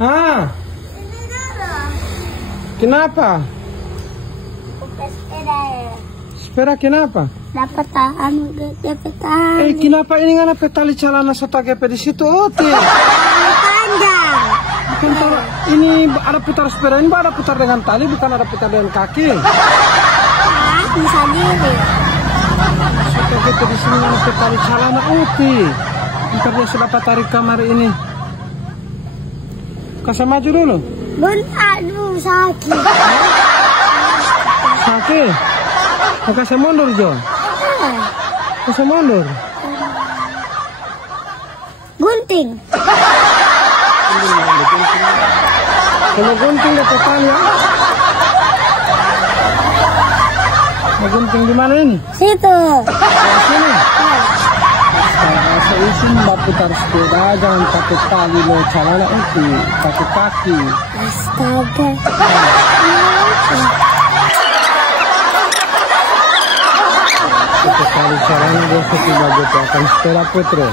Ah, kenapa? Sepeda ya. Sepeda kenapa? Dapat Kenapa ini nggak dapat tali celana sotagepe di situ? panjang. Bukan ini ada putar sepeda ini ada putar dengan tali, bukan ada putar dengan kaki. Bisa diri. Sotagepe di sini nggak dapat tali celana Ntar dia sudah dapat tarik kamar ini. Kasih maju dulu. Aduh sakit. Sakit? Kasih mundur Jo. Kasih mundur. Gunting. Kalau gunting dapat tali ya? Mau gunting di mana ini? Situ. Sini. Seisin mbak putar sepeda, jangan pakai tali lo celana itu, pakai kaki. Astaga. Pakai tali celana biasa tidak butuh akan sepeda putri.